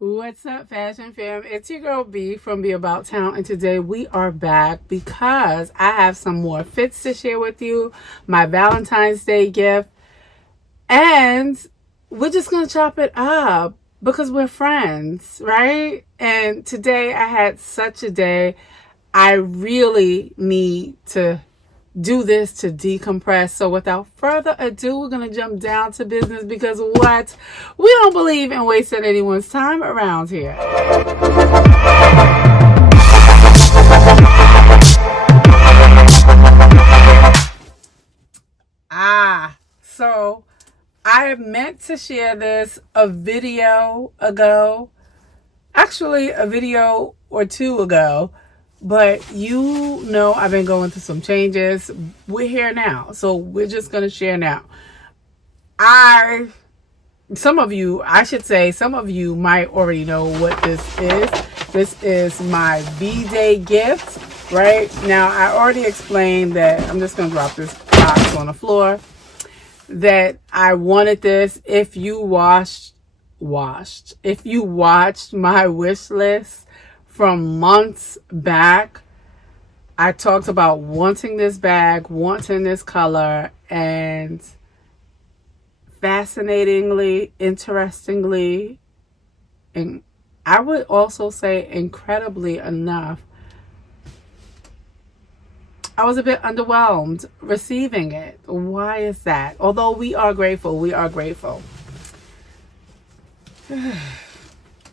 What's up, Fashion Fam? It's your girl B from Be About Town, and today we are back because I have some more fits to share with you, my Valentine's Day gift, and we're just gonna chop it up because we're friends, right? And today I had such a day. I really need to do this to decompress. So without further ado, we're going to jump down to business because what? We don't believe in wasting anyone's time around here. So I meant to share this a video ago, actually a video or two ago, but you know I've been going through some changes. We're here now, so we're just going to share now. Some of you might already know what this is. This is my V-Day gift, right? Now, I already explained that I'm just going to drop this box on the floor, that I wanted this. If you watched my wish list from months back, I talked about wanting this bag, wanting this color, and fascinatingly, interestingly, and I would also say incredibly enough, I was a bit underwhelmed receiving it. Why is that? Although we are grateful.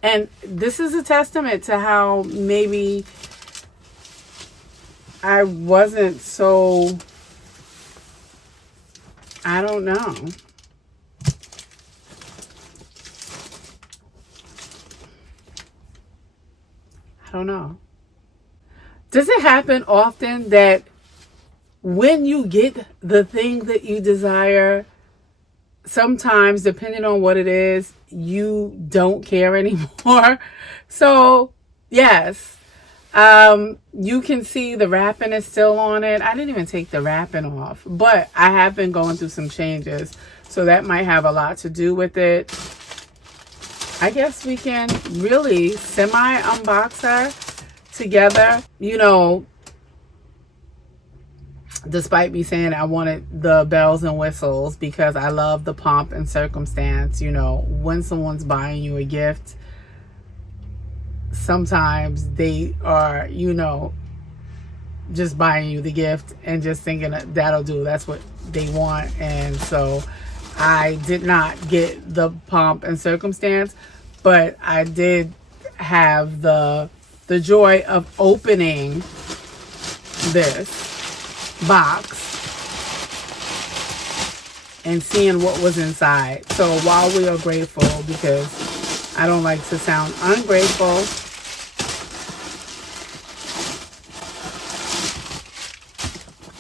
And this is a testament to how maybe I wasn't so, I don't know. Does it happen often that when you get the thing that you desire, sometimes, depending on what it is, you don't care anymore? So, yes, you can see the wrapping is still on it. I didn't even take the wrapping off, but I have been going through some changes, so that might have a lot to do with it. I guess we can really semi-unbox her together. You know, despite me saying I wanted the bells and whistles because I love the pomp and circumstance, you know, when someone's buying you a gift, sometimes they are, you know, just buying you the gift and just thinking that'll do. That's what they want. And so I did not get the pomp and circumstance, but I did have the joy of opening this box and seeing what was inside. So while we are grateful, because I don't like to sound ungrateful,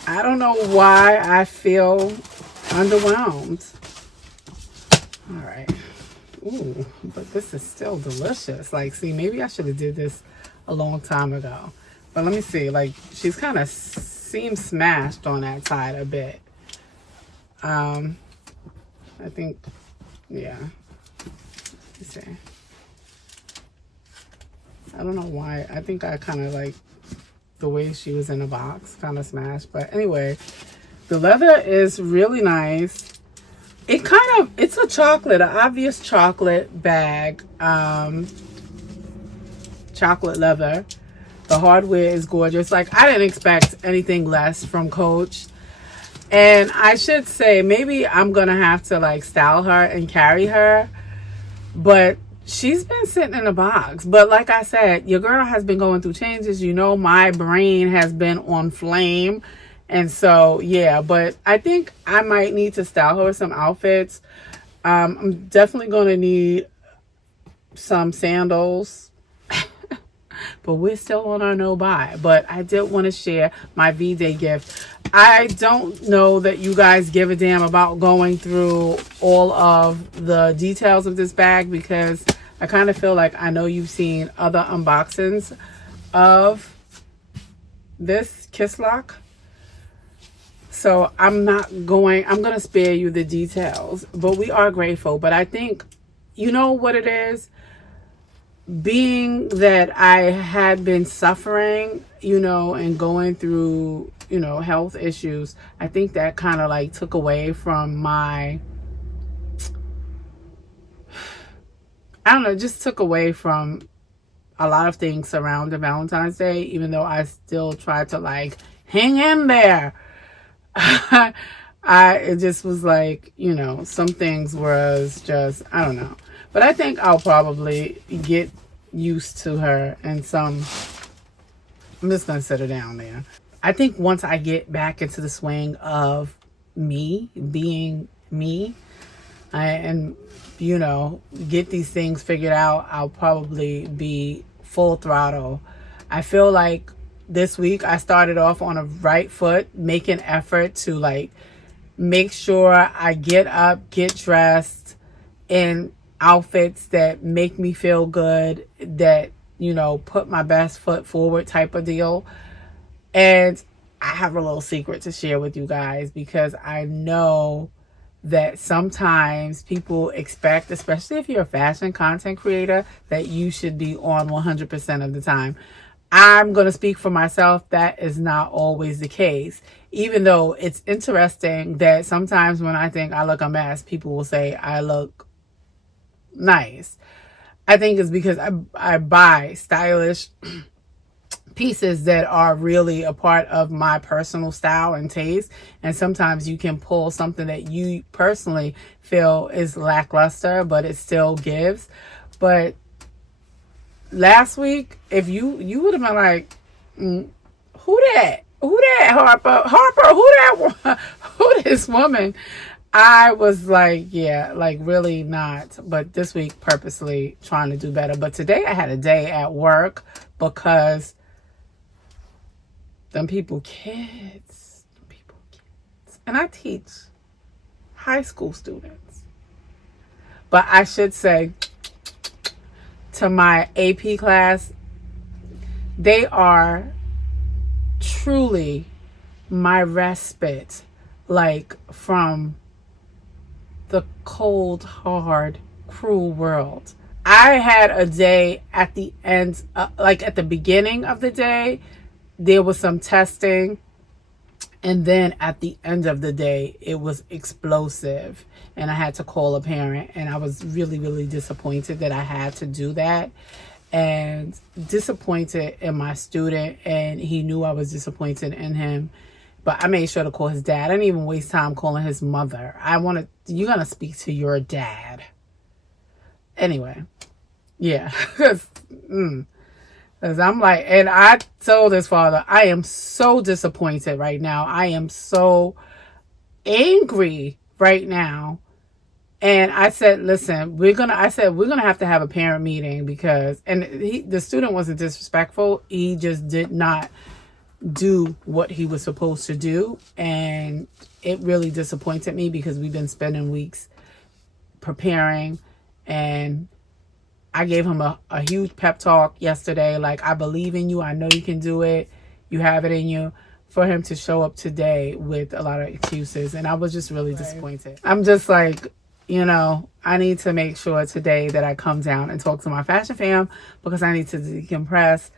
I don't know why I feel underwhelmed. All right. Ooh, but this is still delicious. Like, see, maybe I should have did this a long time ago. But let me see. Like, she's kind of seems smashed on that side a bit. I think, yeah. Let's see. I don't know why. I think I kind of like the way she was in the box, kind of smashed. But anyway, the leather is really nice. It's a chocolate, an obvious chocolate bag, chocolate leather. The hardware is gorgeous. Like, I didn't expect anything less from Coach. And I should say, maybe I'm going to have to like style her and carry her. But she's been sitting in a box. But like I said, your girl has been going through changes. You know, my brain has been on flame. And so, yeah, but I think I might need to style her with some outfits. I'm definitely going to need some sandals. But we're still on our no buy. But I did want to share my V-Day gift. I don't know that you guys give a damn about going through all of the details of this bag, because I kind of feel like I know you've seen other unboxings of this Kisslock. So I'm going to spare you the details, but we are grateful. But I think, you know what it is? being that I had been suffering, and going through, health issues, I think that kind of like took away from I don't know, just took away from a lot of things surrounding Valentine's Day, even though I still tried to like hang in there. It just was like, some things was just, I don't know. But I think I'll probably get used to her and I'm just going to sit her down there. I think once I get back into the swing of me being me and, get these things figured out, I'll probably be full throttle. I feel like this week I started off on a right foot, making effort to like make sure I get up, get dressed in outfits that make me feel good, that, put my best foot forward type of deal. And I have a little secret to share with you guys, because I know that sometimes people expect, especially if you're a fashion content creator, that you should be on 100% of the time. I'm going to speak for myself. That is not always the case. Even though it's interesting that sometimes when I think I look a mess, people will say I look nice. I think it's because I buy stylish pieces that are really a part of my personal style and taste. And sometimes you can pull something that you personally feel is lackluster, but it still gives. But last week, if you would have been like, who that Harper, who this woman, I was like, yeah, like really not. But this week, purposely trying to do better. But today I had a day at work because them people kids. And I teach high school students. But I should say, to my AP class, they are truly my respite, like from the cold, hard, cruel world. I had a day at the end, like at the beginning of the day, there was some testing. And then at the end of the day, it was explosive. And I had to call a parent. And I was really, really disappointed that I had to do that. And disappointed in my student. And he knew I was disappointed in him. But I made sure to call his dad. I didn't even waste time calling his mother. You're going to speak to your dad. Anyway. Yeah. Because I'm like, and I told his father, I am so disappointed right now. I am so angry right now. And I said, listen, we're going to have to have a parent meeting because, and the student wasn't disrespectful. He just did not do what he was supposed to do. And it really disappointed me because we've been spending weeks preparing, and I gave him a huge pep talk yesterday. Like, I believe in you. I know you can do it. You have it in you. For him to show up today with a lot of excuses. And I was just really disappointed. I'm just like, I need to make sure today that I come down and talk to my fashion fam, because I need to decompress,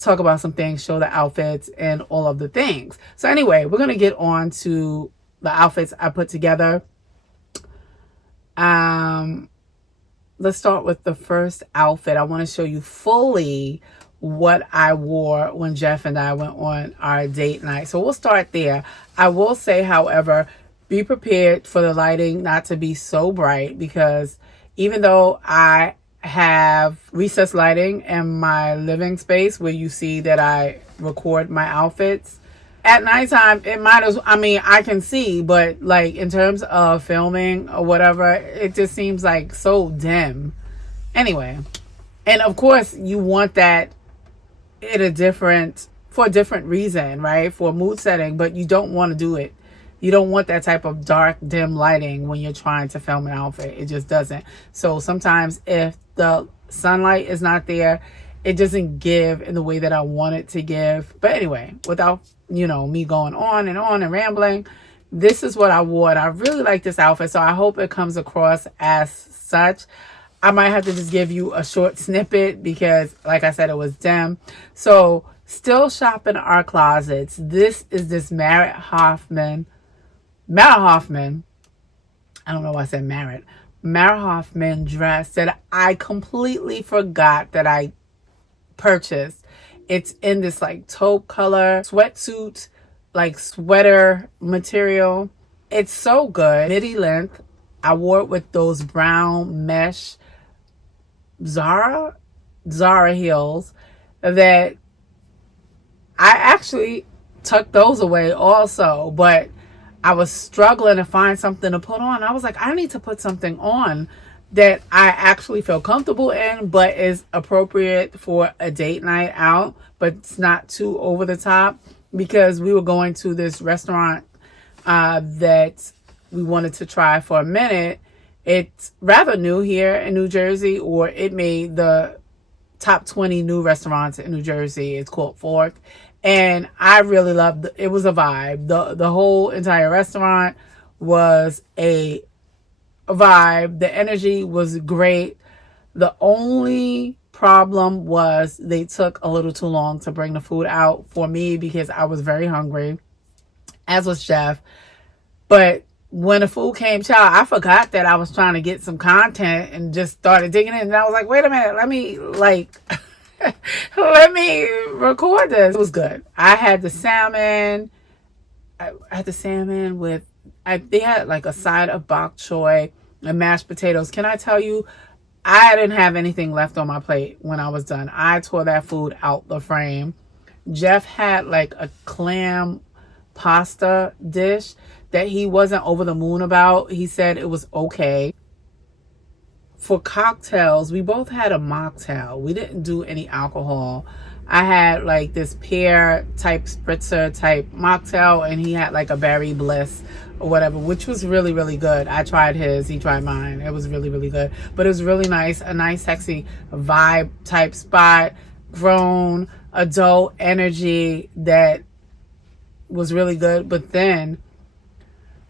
talk about some things, show the outfits and all of the things. So anyway, we're going to get on to the outfits I put together. Let's start with the first outfit. I want to show you fully what I wore when Jeff and I went on our date night. So we'll start there. I will say, however, be prepared for the lighting not to be so bright, because even though I have recessed lighting in my living space where you see that I record my outfits, at nighttime, I can see, but like in terms of filming or whatever, it just seems like so dim. Anyway, and of course you want that for a different reason, right? For mood setting, but you don't want to do it. You don't want that type of dark, dim lighting when you're trying to film an outfit. It just doesn't. So sometimes if the sunlight is not there, it doesn't give in the way that I want it to give. But anyway, without me going on and rambling, this is what I wore. And I really like this outfit, so I hope it comes across as such. I might have to just give you a short snippet because, like I said, it was dim. So, still shopping our closets. This is this Merritt Hoffman. I don't know why I said Merritt. Merritt Hoffman dress that I completely forgot that I purchased. It's in this like taupe color sweatsuit, like sweater material. It's so good. Midi length. I wore it with those brown mesh Zara heels that I actually tucked those away also, but I was struggling to find something to put on. I was like, I need to put something on that I actually feel comfortable in, but is appropriate for a date night out, but it's not too over the top, because we were going to this restaurant that we wanted to try for a minute. It's rather new here in New Jersey, or it made the top 20 new restaurants in New Jersey. It's called Fork. And I really loved it. It was a vibe. The whole entire restaurant was a vibe. The energy was great. The only problem was they took a little too long to bring the food out for me because I was very hungry, as was Jeff. But when the food came, child, I forgot that I was trying to get some content and just started digging in. And I was like, wait a minute, let me let me record this. It was good. I had the salmon. I had the salmon with, they had like a side of bok choy and mashed potatoes. Can I tell you, I didn't have anything left on my plate when I was done. I tore that food out the frame. Jeff had like a clam pasta dish that he wasn't over the moon about. He said it was okay. For cocktails, we both had a mocktail. We didn't do any alcohol. I had like this pear type spritzer type mocktail, and he had like a berry bliss or whatever, which was really, really good. I tried his, he tried mine. It was really, really good. But it was really nice, a nice, sexy vibe type spot, grown, adult energy that was really good. But then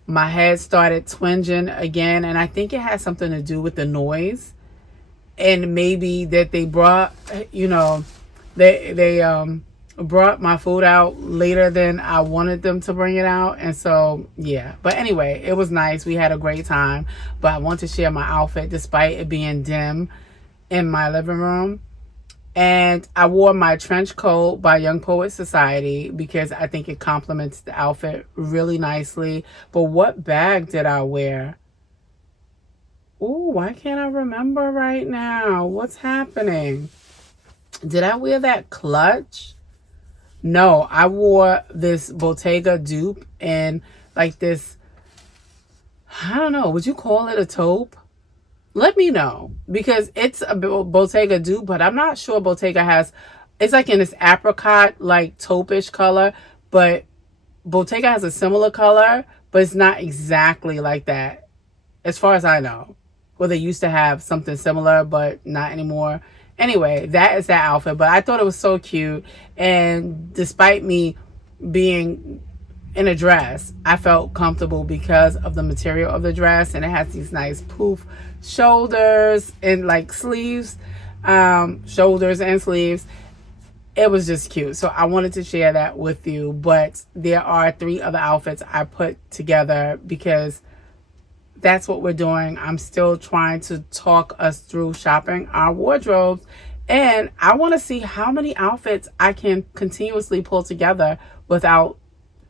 my head started twinging again, and I think it had something to do with the noise, and maybe that they brought, they brought my food out later than I wanted them to bring it out, and so yeah. But anyway, it was nice. We had a great time, but I want to share my outfit despite it being dim in my living room. And I wore my trench coat by Young Poet Society because I think it complements the outfit really nicely. But what bag did I wear? Oh, why can't I remember right now? What's happening? Did I wear that Clutch? No, I wore this Bottega dupe and like this, I don't know, would you call it a taupe? Let me know, because it's a Bottega dupe, but I'm not sure Bottega has, it's like in this apricot, like taupe-ish color, but Bottega has a similar color, but it's not exactly like that, as far as I know. Well, they used to have something similar, but not anymore. Anyway, that is that outfit, but I thought it was so cute, and despite me being in a dress, I felt comfortable because of the material of the dress, and it has these nice poof shoulders and like sleeves, shoulders and sleeves. It was just cute, so I wanted to share that with you. But there are 3 other outfits I put together because that's what we're doing. I'm still trying to talk us through shopping our wardrobes, and I want to see how many outfits I can continuously pull together without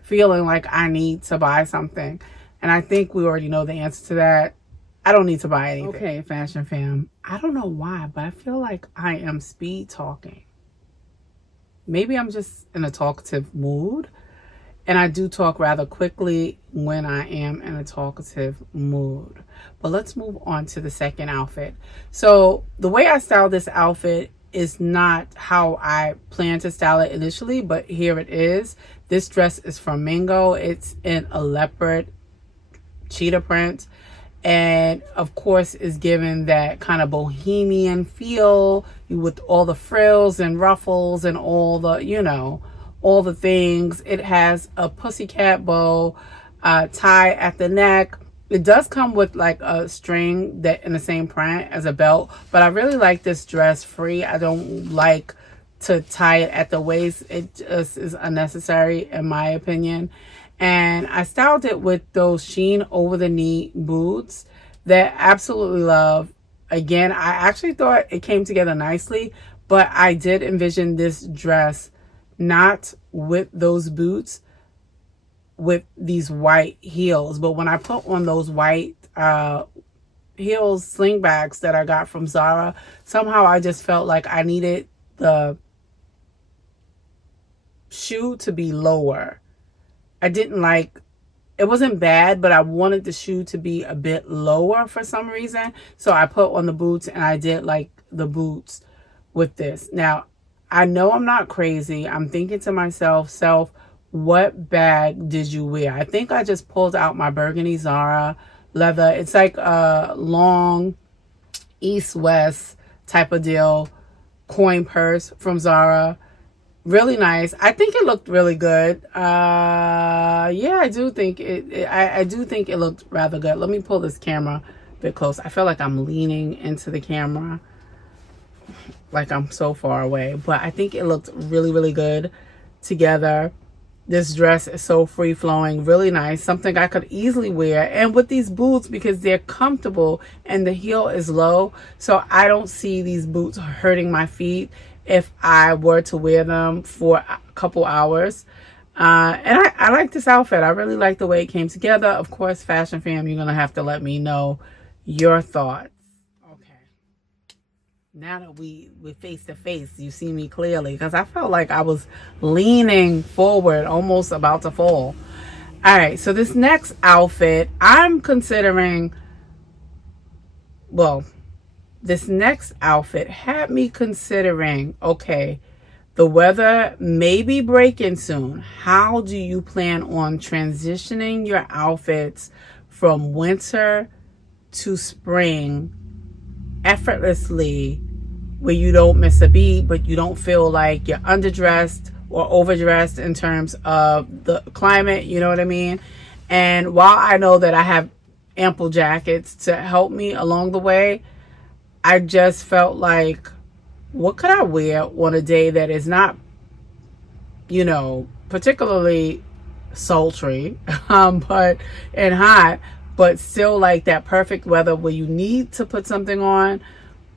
feeling like I need to buy something. And I think we already know the answer to that. I don't need to buy anything. Okay, fashion fam. I don't know why, but I feel like I am speed talking. Maybe I'm just in a talkative mood. And I do talk rather quickly when I am in a talkative mood. But let's move on to the second outfit. So the way I styled this outfit is not how I planned to style it initially, but here it is. This dress is from Mingo. It's in a leopard cheetah print, and of course is given that kind of bohemian feel with all the frills and ruffles and all the, all the things. It has a pussycat bow tie at the neck, It does come with like a string that in the same print as a belt, but I really like this dress free. I don't like to tie it at the waist. It just is unnecessary in my opinion. And I styled it with those Shein over the knee boots that I absolutely love. Again, I actually thought it came together nicely, but I did envision this dress not with those boots, with these white heels. But when I put on those white heels, slingbacks that I got from Zara, somehow I just felt like I needed the shoe to be lower. I didn't like, it wasn't bad, but I wanted the shoe to be a bit lower for some reason. So I put on the boots, and I did like the boots with this. Now, I know I'm not crazy. I'm thinking to myself, what bag did you wear? I think I just pulled out my burgundy Zara leather. It's like a long east-west type of deal coin purse from Zara. Really nice. I think it looked really good. Yeah, I do think I do think it looked rather good. Let me pull this camera a bit close. I feel like I'm leaning into the camera, like I'm so far away, but I think it looked really, really good together. This dress is so free-flowing, really nice, something I could easily wear. And with these boots, because they're comfortable and the heel is low, so I don't see these boots hurting my feet if I were to wear them for a couple hours. And I like this outfit. I really like the way it came together. Of course, Fashion Fam, you're going to have to let me know your thoughts. Now that we're face to face, you see me clearly, because I felt like I was leaning forward, almost about to fall. All right, so this next outfit, I'm considering, well, this next outfit had me considering, okay, the weather may be breaking soon. How do you plan on transitioning your outfits from winter to spring effortlessly, where you don't miss a beat, but you don't feel like you're underdressed or overdressed in terms of the climate, you know what I mean? And while I know that I have ample jackets to help me along the way, I just felt like, what could I wear on a day that is not, you know, particularly sultry, but and hot, but still like that perfect weather where you need to put something on,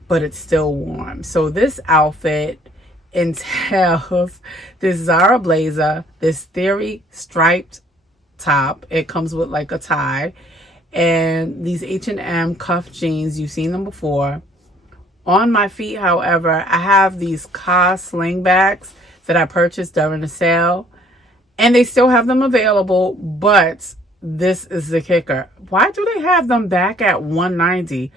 but it's still warm. So this outfit entails this Zara blazer, this Theory striped top. It comes with like a tie, and these H&M cuff jeans. You've seen them before. On my feet, however, I have these Zara Slingbacks that I purchased during the sale, and they still have them available, but this is the kicker. Why do they have them back at $190?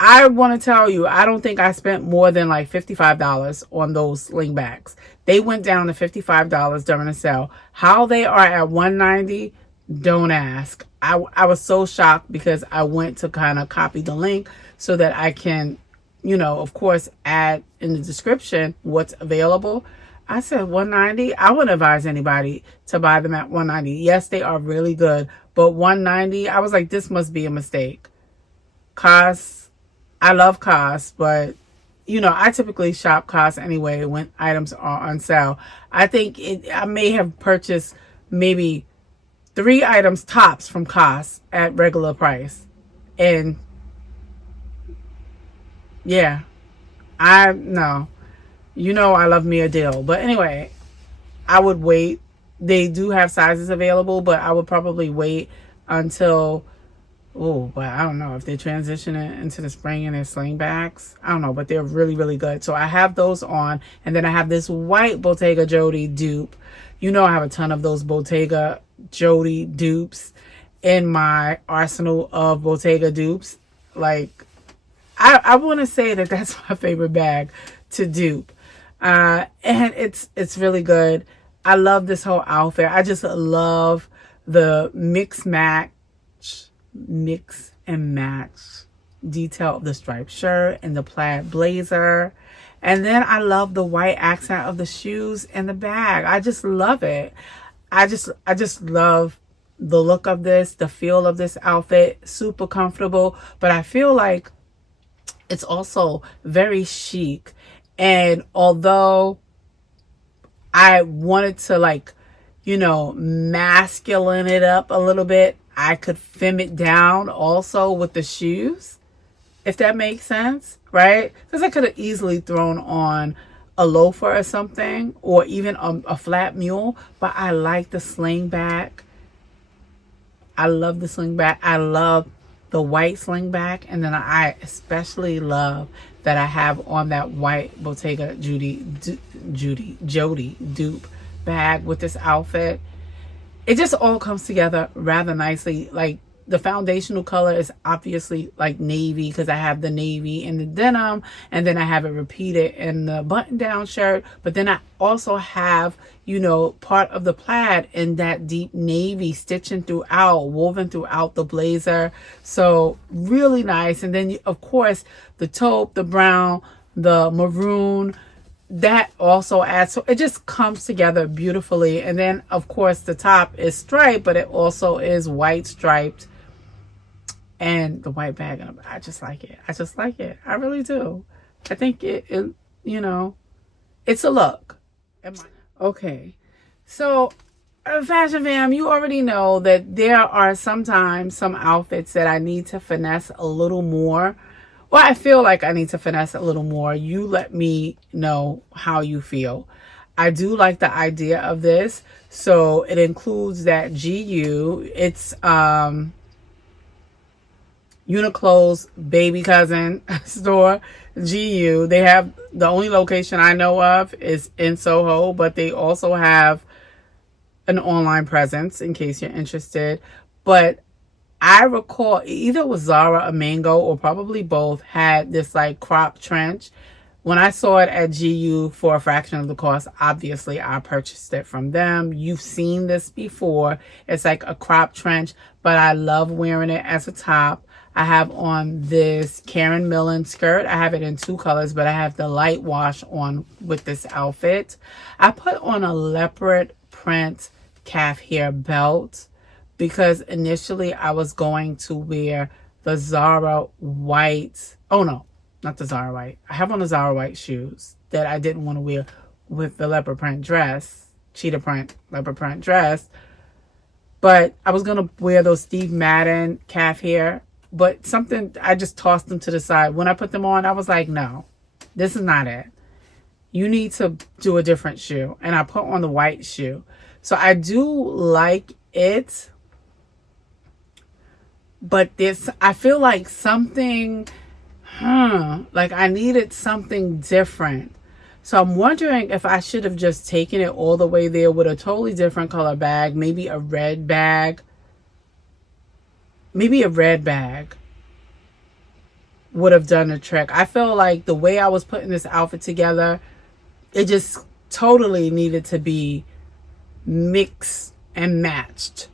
I want to tell you, I don't think I spent more than like $55 on those Slingbacks. They went down to $55 during the sale. How they are at $190, don't ask. I was so shocked, because I went to kind of copy the link so that I can, you know, of course, add in the description what's available. I said $190. I wouldn't advise anybody to buy them at $190. Yes, they are really good, but $190, I was like, this must be a mistake. COS, I love COS, but you know, I typically shop COS anyway when items are on sale. I think I may have purchased maybe 3 items tops from COS at regular price, and yeah, no. You know I love me a deal. But anyway, I would wait. They do have sizes available, but I would probably wait until, but I don't know if they transition it into the spring and their slingbacks. I don't know, but they're really, really good. So I have those on. And then I have this white Bottega Jody dupe. You know I have a ton of those Bottega Jody dupes in my arsenal of Bottega dupes. Like, I want to say that that's my favorite bag to dupe. And it's really good. I love this whole outfit. I just love the mix and match detail of the striped shirt and the plaid blazer. And then I love the white accent of the shoes and the bag. I just love it. I just love the look of this, the feel of this outfit, super comfortable, but I feel like it's also very chic. And although I wanted to, like, you know, masculine it up a little bit, I could femme it down also with the shoes, if that makes sense, right? Because I could have easily thrown on a loafer or something, or even a flat mule, but I like the slingback. I love the slingback. I love the white slingback, and then I especially love that I have on that white Bottega Jody dupe bag with this outfit. It just all comes together rather nicely. Like, the foundational color is obviously like navy, because I have the navy in the denim, and then I have it repeated in the button down shirt. But then I also have, you know, part of the plaid in that deep navy, stitching throughout, woven throughout the blazer. So really nice. And then of course the taupe, the brown, the maroon, that also adds, so it just comes together beautifully. And then of course the top is striped, but it also is white striped, and the white bag. And I just like it. I just like it. I really do. I think it you know, it's a look. Okay, so Fashion Fam, you already know that there are sometimes some outfits that I need to finesse a little more. Well, I feel like I need to finesse a little more. You let me know how you feel. I do like the idea of this. So it includes that GU. It's Uniqlo's baby cousin store, GU. They have, the only location I know of is in Soho, but they also have an online presence in case you're interested. But I recall either it was Zara or Mango, or probably both, had this like crop trench. When I saw it at GU for a fraction of the cost, obviously I purchased it from them. You've seen this before. It's like a crop trench, but I love wearing it as a top. I have on this Karen Millen skirt. I have it in two colors, but I have the light wash on with this outfit. I put on a leopard print calf hair belt because initially I was going to wear the Zara white. Oh no, not the Zara white. I have on the Zara white shoes that I didn't want to wear with the leopard print dress, cheetah print, leopard print dress. But I was going to wear those Steve Madden calf hair. But something, I just tossed them to the side. When I put them on, I was like, no, this is not it. You need to do a different shoe. And I put on the white shoe. So I do like it. But this, I feel like something, like I needed something different. So I'm wondering if I should have just taken it all the way there with a totally different color bag. Maybe a red bag. Maybe a red bag would have done the trick. I feel like the way I was putting this outfit together, it just totally needed to be mixed and matched,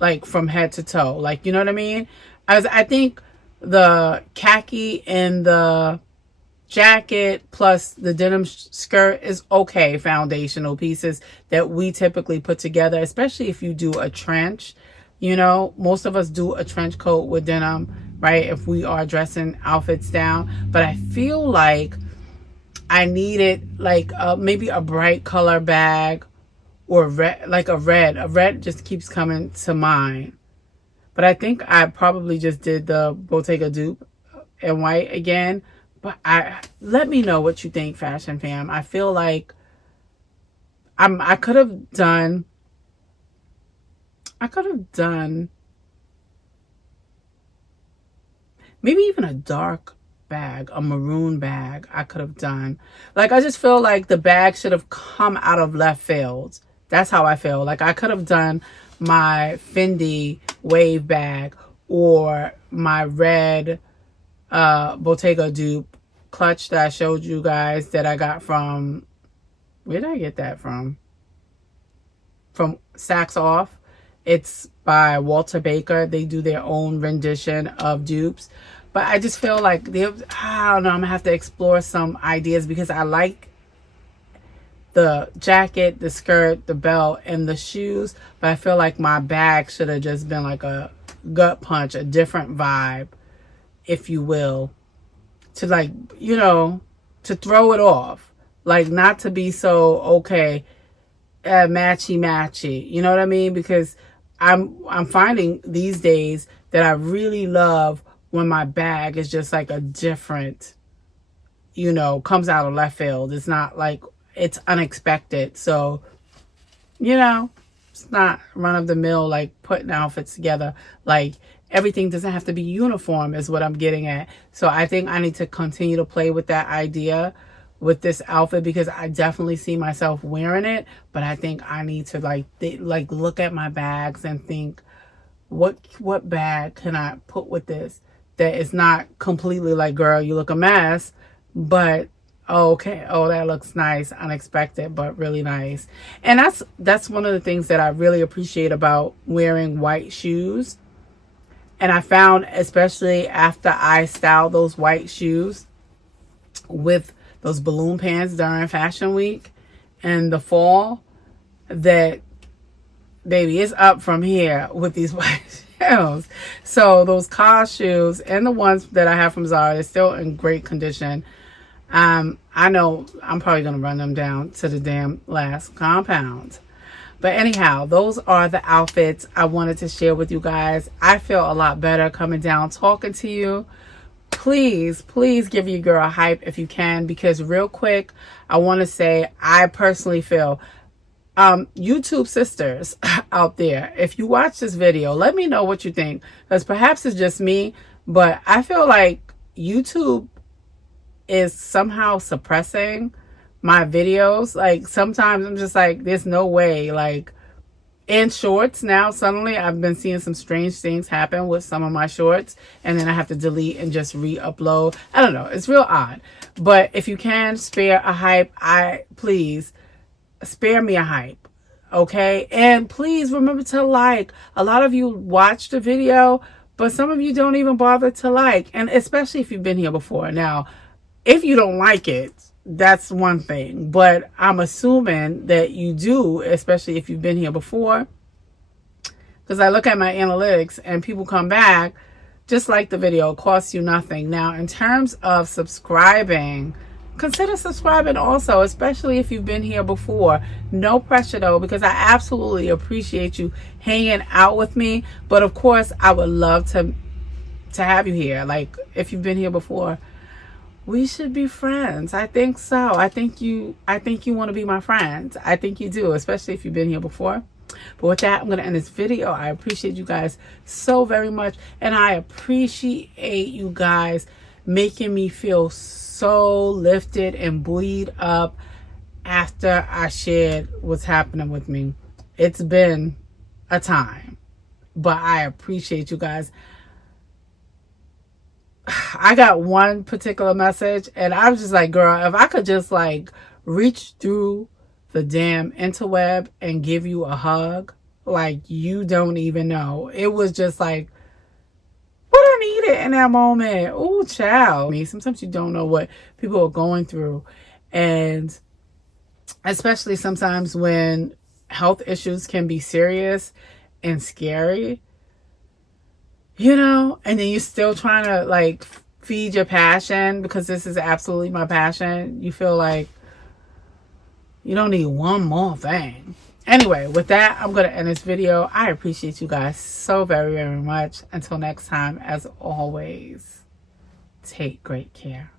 like from head to toe. Like, you know what I mean? I think the khaki and the jacket plus the denim skirt is okay foundational pieces that we typically put together, especially if you do a trench. You know, most of us do a trench coat with denim, right? If we are dressing outfits down. But I feel like I needed like maybe a bright color bag, or red, like a red. A red just keeps coming to mind. But I think I probably just did the Bottega dupe in white again. But let me know what you think, Fashion Fam. I feel like I could have done maybe even a dark bag, a maroon bag. I could have done. Like, I just feel like the bag should have come out of left field. That's how I feel. Like, I could have done my Fendi wave bag, or my red Bottega dupe clutch that I showed you guys that I got from, where did I get that from? From Saks Off. It's by Walter Baker. They do their own rendition of dupes. But I just feel like I don't know, I'm going to have to explore some ideas, because I like the jacket, the skirt, the belt, and the shoes. But I feel like my bag should have just been like a gut punch, a different vibe, if you will, to like, you know, to throw it off. Like, not to be so, okay, matchy matchy. You know what I mean? Because I'm finding these days that I really love when my bag is just like a different, you know, comes out of left field. It's not like, it's unexpected. So, you know, it's not run of the mill, like putting outfits together. Like, everything doesn't have to be uniform is what I'm getting at. So I think I need to continue to play with that idea with this outfit, because I definitely see myself wearing it. But I think I need to like look at my bags and think, what bag can I put with this that is not completely like, girl, you look a mess, but okay, oh, that looks nice, unexpected, but really nice. And that's one of the things that I really appreciate about wearing white shoes. And I found, especially after I styled those white shoes with those balloon pants during Fashion Week in the fall, that baby, it's up from here with these white shoes. So those car shoes and the ones that I have from Zara, they're still in great condition. I know I'm probably going to run them down to the damn last compound. But anyhow, those are the outfits I wanted to share with you guys. I feel a lot better coming down talking to you. Please give your girl a hype if you can, because real quick, I want to say, I personally feel, YouTube sisters out there, if you watch this video, let me know what you think, because perhaps it's just me, but I feel like YouTube is somehow suppressing my videos. Like, sometimes I'm just like, there's no way. Like, in shorts now, suddenly I've been seeing some strange things happen with some of my shorts, and then I have to delete and just re-upload. I don't know, it's real odd. But if you can spare a hype, please spare me a hype, okay? And please remember to like. A lot of you watch the video, but some of you don't even bother to like, and especially if you've been here before. Now, if you don't like it, that's one thing, but I'm assuming that you do, especially if you've been here before, because I look at my analytics and people come back, just like the video, it costs you nothing. Now, in terms of subscribing, consider subscribing also, especially if you've been here before. No pressure though, because I absolutely appreciate you hanging out with me. But of course, I would love to have you here. Like, if you've been here before, we should be friends. I think so. I think you want to be my friend. I think you do, especially if you've been here before. But with that, I'm going to end this video. I appreciate you guys so very much. And I appreciate you guys making me feel so lifted and buoyed up after I shared what's happening with me. It's been a time, but I appreciate you guys. I got one particular message and I was just like, girl, if I could just like reach through the damn interweb and give you a hug, like, you don't even know. It was just like what I needed in that moment. Oh, child. Sometimes you don't know what people are going through. And especially sometimes when health issues can be serious and scary, you know, and then you're still trying to like feed your passion, because this is absolutely my passion. You feel like you don't need one more thing. Anyway, with that, I'm going to end this video. I appreciate you guys so very, very much. Until next time, as always, take great care.